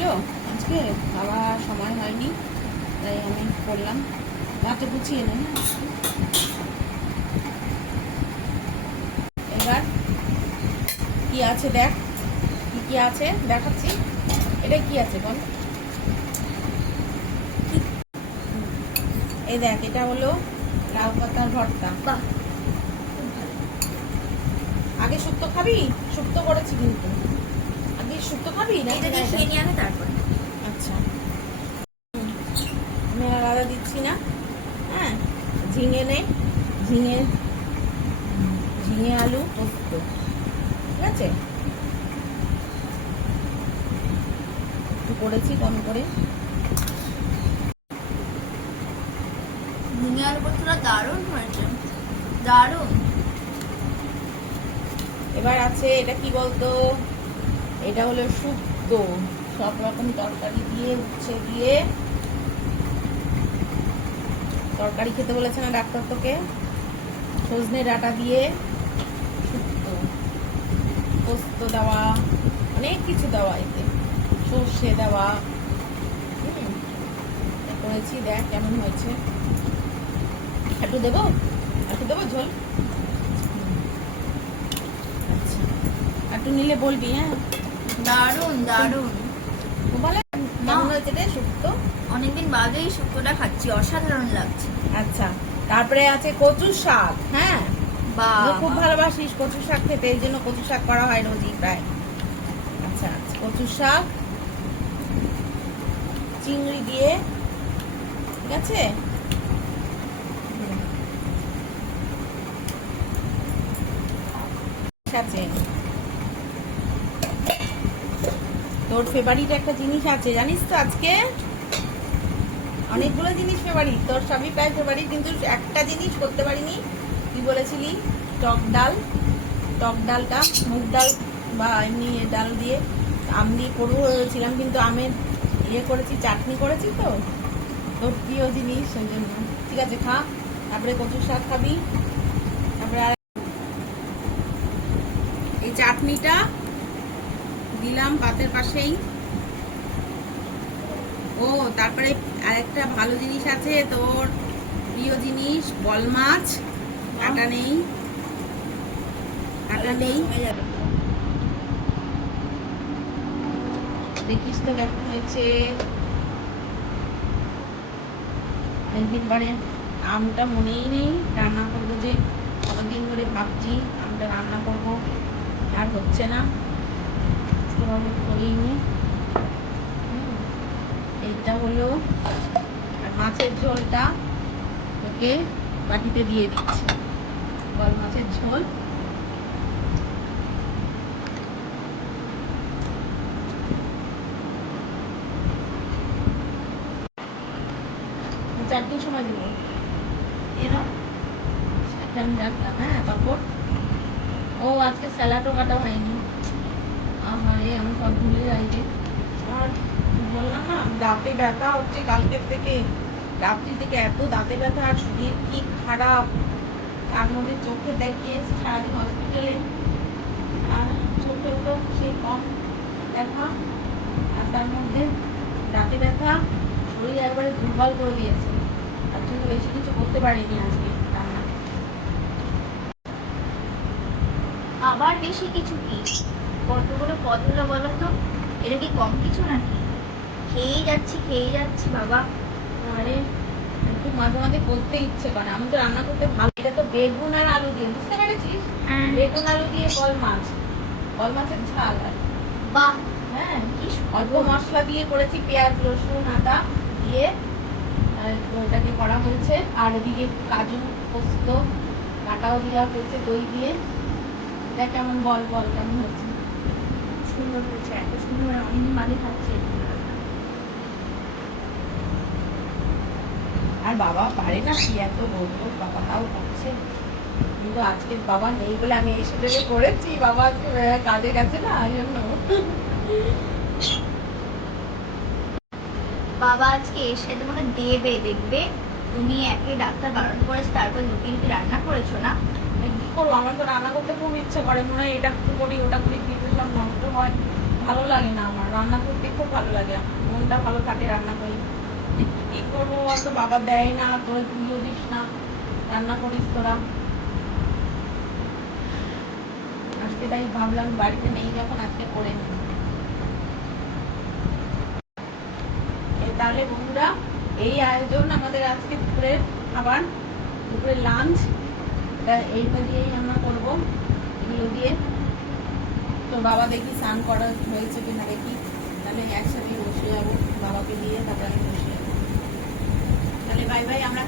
ছিল আজকে, বাবা সময় হয়নি, তাই আমি করলাম। রাতে গুছিয়ে নেই। এবার কি আছে দেখ, কি কি আছে দেখাচ্ছি। এটা কি আছে বল? এই দেখ, এটা হলো লাউ পাতার ভর্তা। আগে শুক্তো খাবি? শুক্তো করেছি কিন্তু। আগে শুক্তো খাবি না? খেয়ে নিয়ে আগে তারপর। আচ্ছা, আমি আলাদা দিচ্ছি না। হ্যাঁ, ঝিঙে নেই, ঝিঙে ঝিঙে আলু পোস্ত, ঠিক আছে? একটু করেছি কম করে। ঝিঙে আলু পোস্তটা দারুণ হয়েছে, দারুণ। এবার আছে এটা কি বলতো, এটা হলো শুক্তো, সব রকম তরকারি দিয়ে, উচ্ছে দিয়ে তরকারি খেতে বলেছে না ডাক্তার তোকে? সজনে ডাঁটা দিয়ে শুক্তো, পোস্ত দেওয়া, অনেক কিছু দেওয়া, এতে সর্ষে দেওয়া। করেছি, দেখ কেমন হয়েছে। একটু দেবো, একটু দেবো ঝোল। আচ্ছা, একটু নিলে বলবি। হ্যাঁ, দারুণ দারুণ। বলে কেমন হয়েছে রে শুক্তো? অনেকদিন বাদেই শুক্তোটা খাচ্ছি, অসাধারণ লাগছে। আচ্ছা, তারপরে আছে কচু শাক। হ্যাঁ, বাহ, খুব ভালোবাসিস কচু শাক খেতে, এই জন্য কচু শাক করা হয় রোজই প্রায়। আচ্ছা, কচু শাক চিংড়ি দিয়ে, ঠিক আছে? আছে তোর ফেভারিট একটা জিনিস আছে, জানিস তো? আজকে অনেকগুলো জিনিস ফেভারিট তোর, সবই প্রায় ফেভারিট, কিন্তু একটা জিনিস করতে পারিনি। তুই বলেছিলি টক ডাল, টক ডালটা মুগ ডাল বা এমনি ডাল দিয়ে আম দিয়ে করবো ভেবেছিলাম, কিন্তু আমের করেছি, চাটনি করেছি তো, তোর প্রিয় জিনিস, সেই জন্য। ঠিক আছে, খা। তারপরে কচু শাক খাবি, তারপরে আর এই চাটনিটা দিলাম পাতের পাশেই। ও, তারপরে আরেকটা ভালো জিনিস আছে তোর, প্রিয় জিনিস, বল মাছ। কাটা নেই, কাটা নেই। দেখিস তো কেমন হয়েছে। একদিন পরে আমটা মনেই নেই রান্না করবো, যে কতদিন ধরে ভাবছি আমটা রান্না করবো, আর হচ্ছে না। করিনি। এইটা হলো, আর মাছের ঝোলটা ওকে বাটিতে দিয়ে দিচ্ছে, বল মাছের ঝোল। চারটির সময় দিব, এরকম আমি রাখলাম। হ্যাঁ, তারপর ও আজকে স্যালাডও কাটা হয়নি। আমারে আমি সব ভুলে যাই রে। আর বললাম না দাঁতে ব্যথা হচ্ছে কালকের থেকে, রাত্রি থেকে এত দাঁতে ব্যথা, আর শরীর কি খারাপ। তার মধ্যে চোখে দেখিয়েছি সারাদিন হসপিটালে, আর চোখেও তো সেই কম দেখা, আর তার মধ্যে দাঁতে ব্যথা, শরীর একবারে দুর্বল করে দিয়েছে। তার জন্য বেশি কিছু করতে পারিনি আজকে রান্না। আবার বেশি কিছু কি? কতগুলো পদগুলো বলো তো, এটা কি কম কিছু নাকি? খেয়েই যাচ্ছি খেয়েই যাচ্ছি বাবা। আরে একটু মাঝে মাঝে করতে ইচ্ছে করে, আমি তো রান্না করতে ভালো। এটা তো বেগুন আর আলু দিয়ে, বুঝতে পেরেছিস? বেগুন আলু দিয়ে কল মাছ, কল মাছের ঝাল। বাহ, হ্যাঁ, অল্প মশলা দিয়ে করেছি, পেঁয়াজ রসুন আদা দিয়ে ওটাকে করা হয়েছে। আর ওদিকে কাজু পোস্ত কাটাও দেওয়া হয়েছে দই দিয়ে। এটা কেমন বল, বল কেমন হয়েছে? সুন্দর হয়েছে, এত সুন্দর অনেকদিন বাদে খাচ্ছি। আর বাবা পারে না, কি এত রোজ রোজ বাবা তাও করছে, কিন্তু আজকে বাবা নেই বলে আমি এসে থেকে করেছি। বাবা আজকে কাজে গেছে না, এই জন্য। বাবা আজকে এসে তোমাকে দেবে, দেখবে তুমি একে ডাক্তার বারণ করেছে, তারপর লুকিয়ে লুকিয়ে রান্না করেছো না। কি করবো, আমার তো রান্না করতে খুব ইচ্ছে করে, মনে হয় এটা করি ওটা করি, খেতে সব নষ্ট হয়। ভালো লাগে না, আমার রান্না করতে খুব ভালো লাগে, আমার মনটা ভালো থাকে রান্না করি। কি করবো বলতো, বাবা দেয় না, তোরা তুইও দিস না, রান্না করিস তোরা। আজকে তাই ভাবলাম বাড়িতে নেই যখন আজকে করে নিই। তাহলে বন্ধুরা, এই আয়োজন আমাদের আজকে দুপুরের খাবার, দুপুরের লাঞ্চ, এইটা দিয়েই আমরা করবো, এগুলো দিয়ে। তো বাবা দেখি স্নান করা হয়েছে কিনা দেখি, তাহলে একসাথে বসে যাবো বাবাকে দিয়ে, তারপরে আমি বসে যাবো। তাহলে বাই বাই, আমরা